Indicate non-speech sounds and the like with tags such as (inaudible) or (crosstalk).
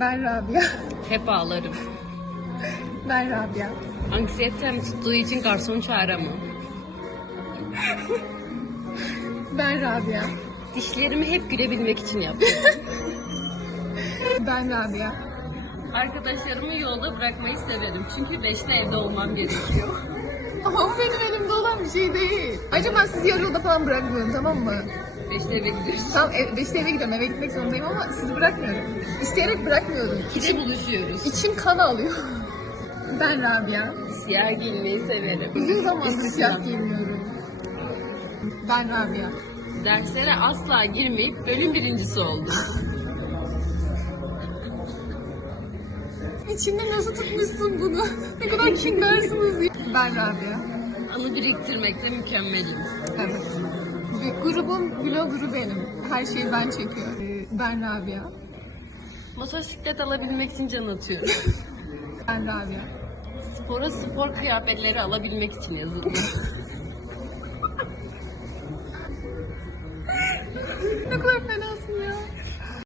Ben Rabia. Hep ağlarım. Ben Rabia. Anksiyetem tuttuğu için garson çağıramam. Ben Rabia. Dişlerimi hep gülebilmek için yapıyorum. (laughs) Ben Rabia. Arkadaşlarımı yolda bırakmayı severim. Çünkü beşte evde olmam gerekiyor. Ama benim elimde olan bir şey değil. Ayrıca ben sizi yarı yolda falan bırakmıyorum tamam mı? Beşte eve gidiyoruz. Tamam ev, beşte eve gidiyorum eve gitmek zorundayım ama sizi bırakmıyorum. İsteyerek bırakmıyorum. İkide buluşuyoruz. İçim kan alıyor. (laughs) Ben Rabia. Siyah giymeyi severim. Uzun zamandır siyah zaman. giymiyorum. Ben Rabia. Derslere asla girmeyip bölüm birincisi oldum. İçinde nasıl tutmuşsun bunu? (laughs) ne kadar kindarsınız ya. Ben Rabia. Anı biriktirmekte mükemmelim. Evet. Ve grubum vlogger'ı benim. Her şeyi ben çekiyorum. Ee, Ben Rabia. Motosiklet alabilmek için can atıyorum. Ben Rabia. Spora spor kıyafetleri alabilmek için yazıldım. (laughs)